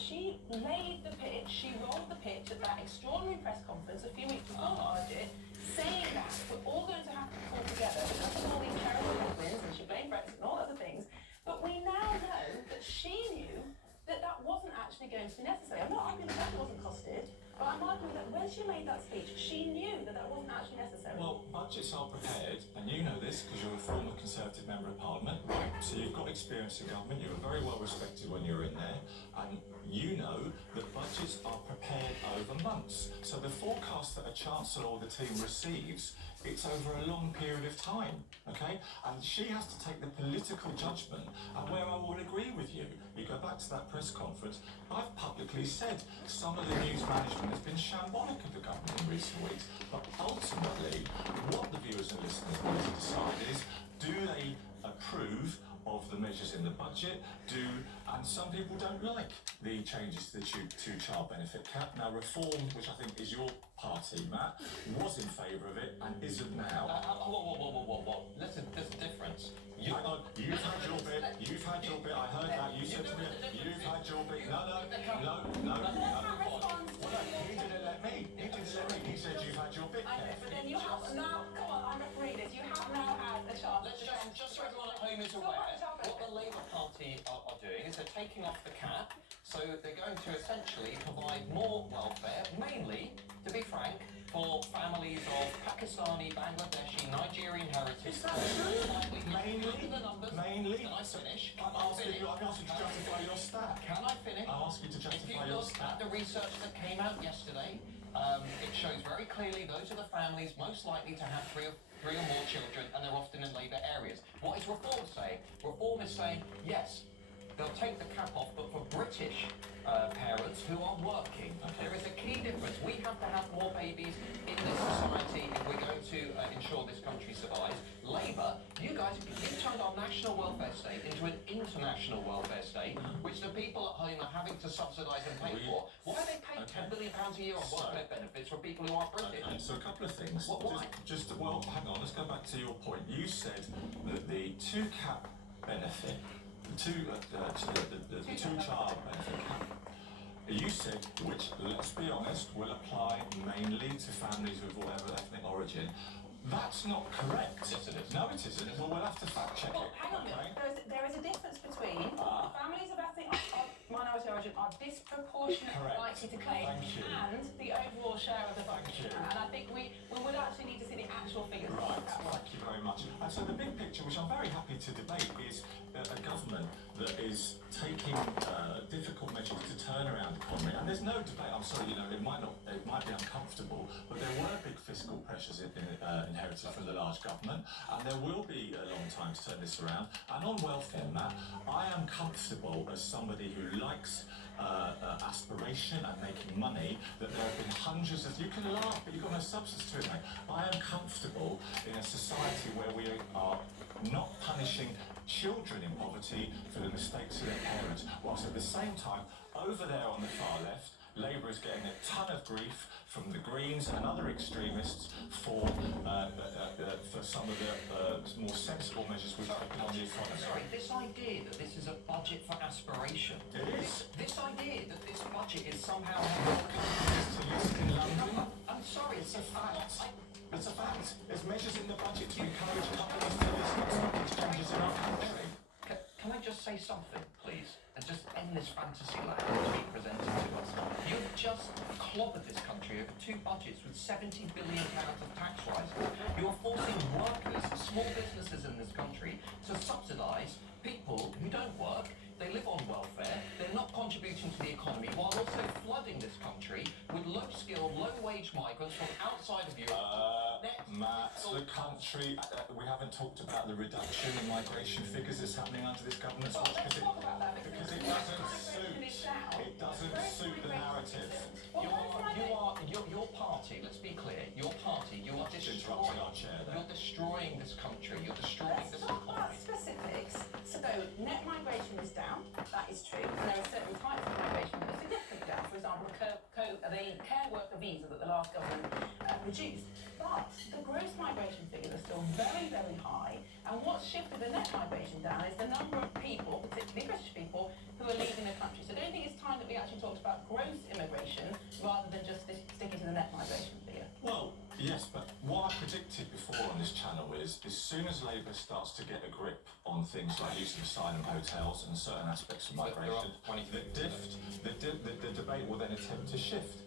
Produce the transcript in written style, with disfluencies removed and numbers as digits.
She laid the pitch, she rolled the pitch at that extraordinary press conference a few weeks before the budget, saying that we're all going to have to pull together because of all these terrible headwinds, and she blamed Brexit and all other things. But we now know that she knew that that wasn't actually going to be necessary. I'm not arguing that that wasn't costed, but I'm arguing that when she made that speech, she knew that that wasn't actually necessary. Well, budgets are prepared, and you know this because you're a former Conservative Member of Parliament, right? So you've got experience in government, you were very well respected when you were in there, and you know that budgets are prepared over months. So the forecast that a Chancellor or the team receives, it's over a long period of time, okay? And she has to take the political judgment, and where I will agree with you, you go back to that press conference, I've publicly said some of the news management has been shambolic of the government in recent weeks, but ultimately, what the viewers and listeners need to decide is, do they approve of the measures in the budget? And some people don't like the changes to the two-child benefit cap. Now, Reform, which I think is your party, Matt, was in favour of it and isn't now. Whoa. Listen, there's a difference. Hang on, you've had your bit, I heard that, you said to me, you've had your bit. No. Well, he didn't let me, he said you've had your bit. I know, but then you have now, come on, I'm refereeing this, you have now had a chance. Just so everyone at home is aware, what the Labour Party are doing is they're taking off the cap, so they're going to essentially provide more welfare, mainly, to be frank, for families of Pakistani, Bangladeshi, Nigerian heritage. Is that true? Mainly? Can I finish? I'm asking you to justify your stat. Can I finish? I'll ask you to justify your stat. If you look at the research that came out yesterday, it shows very clearly those are the families most likely to have three or more children, and they're often in Labour areas. What is Reform saying? Reform is saying, yes, they'll take the cap off, but for British parents who are working, there is a key difference. We have to have more babies in this society if we're going to ensure this country survives. Labour, you guys, you've turned our national welfare state into an international welfare state, which the people at home are having to subsidise and pay for. Why are they paying £10 billion a year on welfare benefits for people who aren't British? Okay, so a couple of things. Why? Well, hang on, let's go back to your point. You said that the two-cap benefit, the two-child benefit cap, you said, which, let's be honest, will apply mainly to families with whatever ethnic origin. That's not correct. Yes, it is. No, it isn't. Well, we'll have to fact check Well, it. hang on a minute. There is a difference between families of ethnic minority origin are disproportionately likely to claim and the overall share of the budget. And I think we would actually need to see the actual figures. Right, thank you very much. And so the big picture, which I'm very happy to debate, is a government that is taking difficult measures to turn around the economy. And there's no debate, I'm sorry, it might be uncomfortable, but there were big fiscal pressures inherited from the large government, and there will be a long time to turn this around. And on welfare, Matt, I am comfortable as somebody who likes aspiration and making money, that there have been hundreds of, you can laugh, but you've got no substance to it, mate. I am comfortable in a society where we are not punishing children in poverty for the mistakes of their parents, whilst at the same time, over there on the far left, Labour is getting a ton of grief from the Greens and other extremists for some of the more sensible measures we've taken on the economy. Sorry, this idea that this is a budget for aspiration. It is. This idea that this budget is somehow... in London. I'm sorry, It's a fact. It's a fact. There's measures in the budget to encourage companies to list on stock exchanges in our country. Can I just say something, please? And just end this fantasy land that's being presented to us. You've just clobbered this country over two budgets with £70 billion of tax rises. You're forcing workers, small businesses in this country, to subsidise people who don't work. They live on welfare, they're not contributing to the economy, while also flooding this country with low-skilled, low-wage migrants from outside of Europe. Matt, the country, we haven't talked about the reduction in migration figures that's happening under this government's watch, because it doesn't suit the narrative. Your party, let's be clear, your party, you are destroying our chair there. You're destroying this country, you're destroying this economy. Specifics. So net migration is down, that is true, and there are certain types of migration that are significantly down. For example, the care worker visa that the last government reduced. But the gross migration figures are still very, very high, and what's what's shifted the net migration down is the number of people, particularly British people, who are leaving the country. So don't you think it's time that we actually talked about gross immigration rather than just sticking to the net migration figure? Well, yes, but what I predicted before on this channel is as soon as Labour starts to get a grip on things like use of asylum hotels and certain aspects of migration, the debate will then attempt to shift.